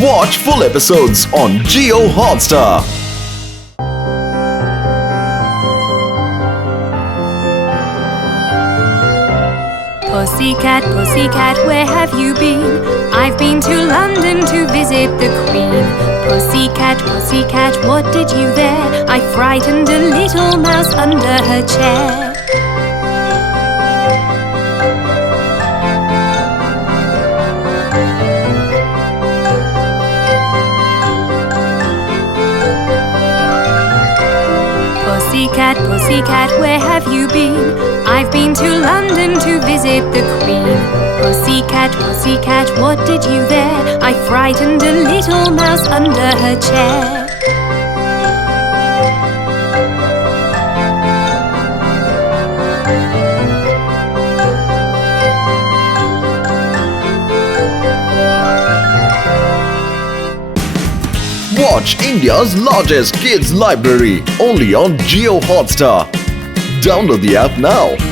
Watch full episodes on Jio Hotstar. Pussycat, pussycat, where have you been? I've been to London to visit the Queen. Pussycat, pussycat, what did you there? I frightened a little mouse under her chair. Pussycat, pussycat, where have you been? I've been to London to visit the Queen. Pussycat, pussycat, what did you there? I frightened a little mouse under her chair. Watch India's largest kids library only on Jio Hotstar. Download the app now.